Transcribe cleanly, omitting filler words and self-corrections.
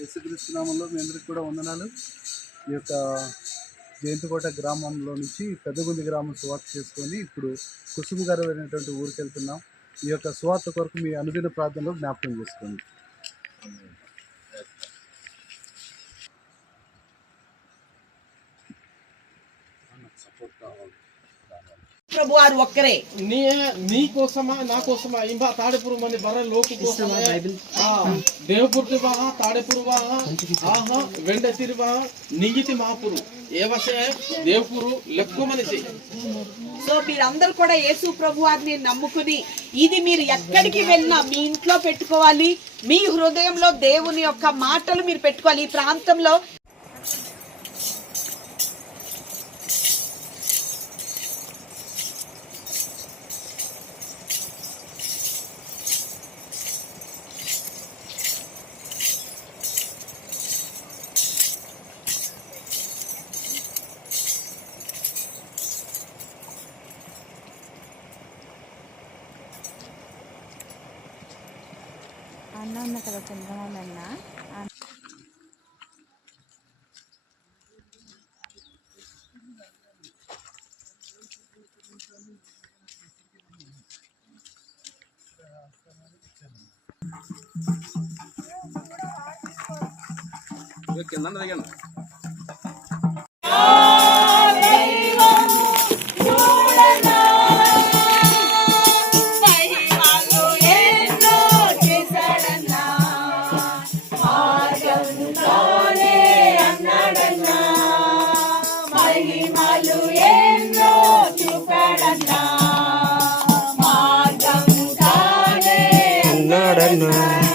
యేసుక్రీస్తు నామములో మీ అందరికి కూడా వందనాలు. ఈ యొక్క జయంతికోట గ్రామంలో నుంచి పెద్దగుంది గ్రామం సువార్త చేసుకొని ఇప్పుడు కుసుమ గారు అనేటువంటి ఊరికి వెళ్తున్నాం. ఈ యొక్క సువార్త కొరకు మీ అనుదిన ప్రార్థనలో జ్ఞాపకం చేసుకోండి. సపోర్ట్ కావాలి. ప్రభు వారు ఒక్కరే. నీ కోసమా నా కోసమా ఇంబా తాడేపురు మంది బర్ర లోకి కోసమా దేవపురువా తాడేపురువా ఆహా వెండ తిరువా నిగితి మాపురు ఏవసే దేవపురు లెక్కు మనిషి. సో మీరందరూ కూడా యేసు ప్రభు వారిని నమ్ముకుని ఇది మీరు ఎక్కడికి వెళ్ళినా మీ ఇంట్లో పెట్టుకోవాలి. మీ హృదయంలో దేవుని యొక్క మాటలు మీరు పెట్టుకోవాలి. ఈ ప్రాంతంలో అన్న ఉన్న కదా చంద్రమౌళి అన్న కింద అన్నాడన్నా